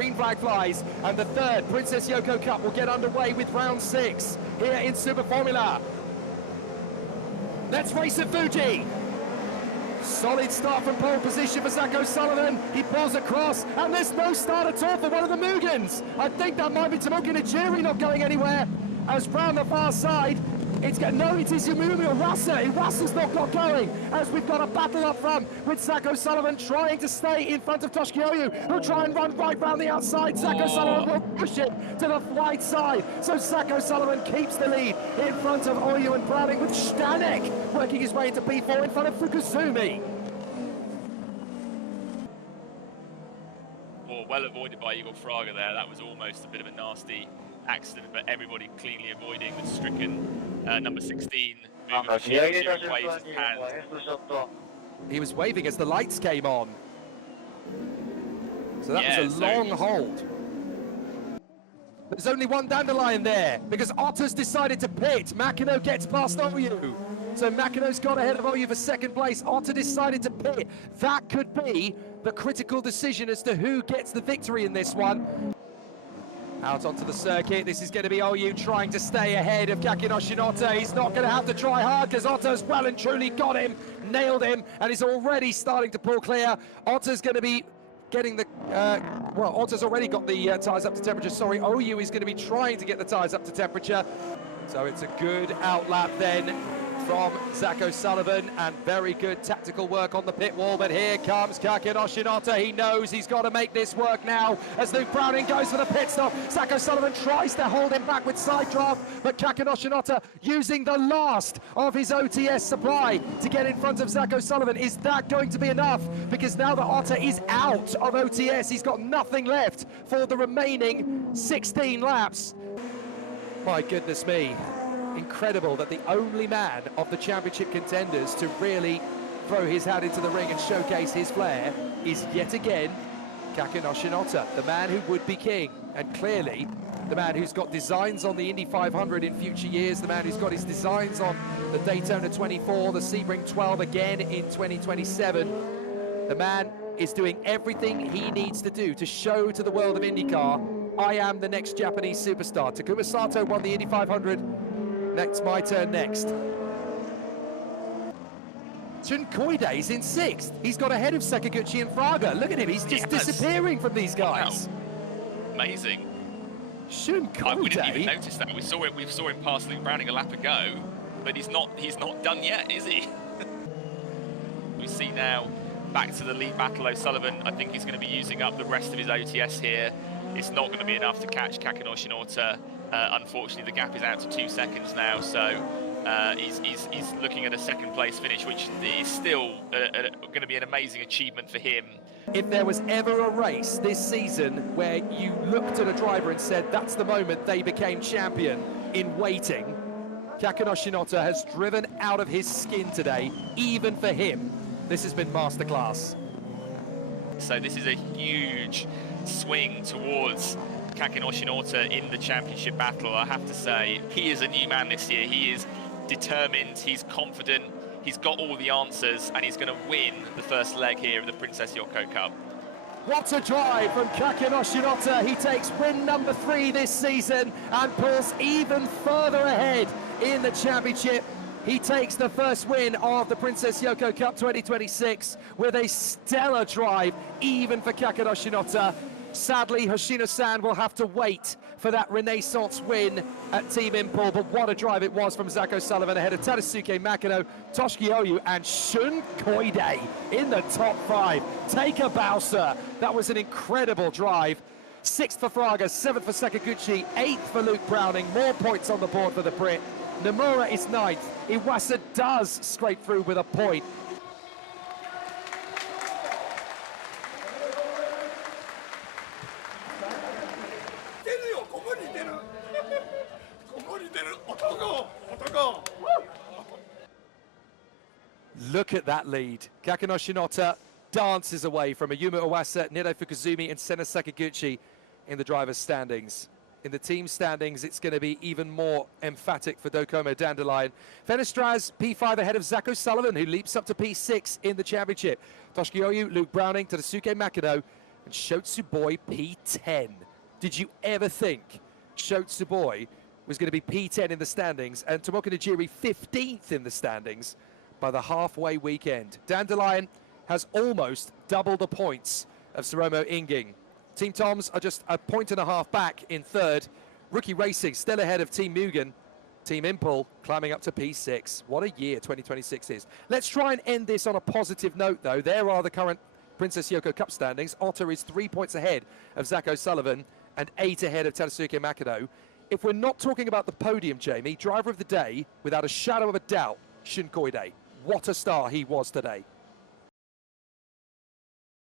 green flag flies, and the third Princess Yoko Cup will get underway with round 6 here in Super Formula. Let's race at Fuji. Solid start from pole position for Zach O'Sullivan. He pulls across, and there's no start at all for one of the Mugans. I think that might be Tomoki Nijiri not going anywhere. As round the far side, it is Yumumi Iwasa. Iwasa's not got going, as we've got a battle up front with Zach O'Sullivan trying to stay in front of Toshiki Oyu, who'll try and run right round the outside. Zach O'Sullivan will push it to the wide side, so Zach O'Sullivan keeps the lead in front of Oyu and Browning, with Stanek working his way into P4 in front of Fukushima. Well avoided by Igor Fraga there. That was almost a bit of a nasty accident, but everybody cleanly avoiding with stricken number 16. He was waving as the lights came on. So that was a long hold. There's only one dandelion there because Otter's decided to pit. Makino gets past Oyu. So Makino's got ahead of Oyu for second place. Otter decided to pit. That could be the critical decision as to who gets the victory in this one. Out onto the circuit, this is going to be Oyu trying to stay ahead of Kakinoshi Notta. He's not going to have to try hard because Otter's well and truly got him, nailed him, and is already starting to pull clear. Otter's going to be getting the, well, Otter's already got the tyres up to temperature, sorry. Oyu is going to be trying to get the tyres up to temperature. So it's a good outlap then from Zach O'Sullivan, and very good tactical work on the pit wall. But here comes Kakinoshi Notta. He knows he's got to make this work now as Luke Browning goes for the pit stop. Zach O'Sullivan tries to hold him back with side draft, but Kakinoshi Notta using the last of his OTS supply to get in front of Zach O'Sullivan. Is that going to be enough? Because now that Otter is out of OTS, he's got nothing left for the remaining 16 laps. My goodness me. Incredible that the only man of the championship contenders to really throw his hat into the ring and showcase his flair is yet again Kakinoshi Notta, the man who would be king, and clearly the man who's got designs on the Indy 500 in future years, the man who's got his designs on the Daytona 24, the Sebring 12 again in 2027. The man is doing everything he needs to do to show to the world of IndyCar, I am the next Japanese superstar. Takuma Sato won the Indy 500. Next, my turn next. Shun Koide's in 6th. He's got ahead of Sakaguchi and Fraga. Look at him, he's just disappearing from these guys. Wow. Amazing. Shun Koide. We didn't even notice that. We saw him pass Luke Browning a lap ago, but he's not done yet, is he? We see now back to the lead battle. O'Sullivan, I think he's going to be using up the rest of his OTS here. It's not going to be enough to catch Kakinoshi Notta. Unfortunately, the gap is out to 2 seconds now, so he's looking at a second place finish, which is still going to be an amazing achievement for him. If there was ever a race this season where you looked at a driver and said that's the moment they became champion in waiting, Kakinoshi Notta has driven out of his skin today. Even for him, this has been masterclass. So this is a huge swing towards Kakinoshi Notta in the championship battle. I have to say, he is a new man this year. He is determined, he's confident, he's got all the answers, and he's going to win the first leg here of the Princess Yoko Cup. What a drive from Kakinoshi Notta. He takes win number 3 this season and pulls even further ahead in the championship. He takes the first win of the Princess Yoko Cup 2026 with a stellar drive, even for Kakinoshi Notta. Sadly, Hoshino-san will have to wait for that Renaissance win at Team Impul, but what a drive it was from Zach O'Sullivan ahead of Tadasuke Makino, Toshiki Oyu, and Shun Koide in the top 5. Take a bow, sir. That was an incredible drive. 6th for Fraga, 7th for Sakaguchi, 8th for Luke Browning. More points on the board for the Brit. Nomura is 9th. Iwasa does scrape through with a point. Look at that lead. Kakinoshi Notta dances away from Ayumu Iwasa, Niro Fukuzumi, and Sena Sakaguchi in the driver's standings. In the team standings, it's going to be even more emphatic for Docomo Dandelion. Fenestraz, P5 ahead of Zach O'Sullivan, who leaps up to P6 in the championship. Toshiki Oyu, Luke Browning, Tadasuke Makino, and Shotsuboi P10. Did you ever think Shotsuboi was going to be P10 in the standings and Tomoka Najiri 15th in the standings by the halfway weekend? Dandelion has almost double the points of Tsurumo Inging. Team Toms are just a point and a half back in third. Rookie Racing still ahead of Team Mugen. Team Impel climbing up to P6. What a year 2026 is. Let's try and end this on a positive note, though. There are the current Princess Yoko Cup standings. Otter is 3 points ahead of Zach O'Sullivan and 8 ahead of Tadasuke Makino. If we're not talking about the podium, Jamie, driver of the day, without a shadow of a doubt, Shun Koide. What a star he was today.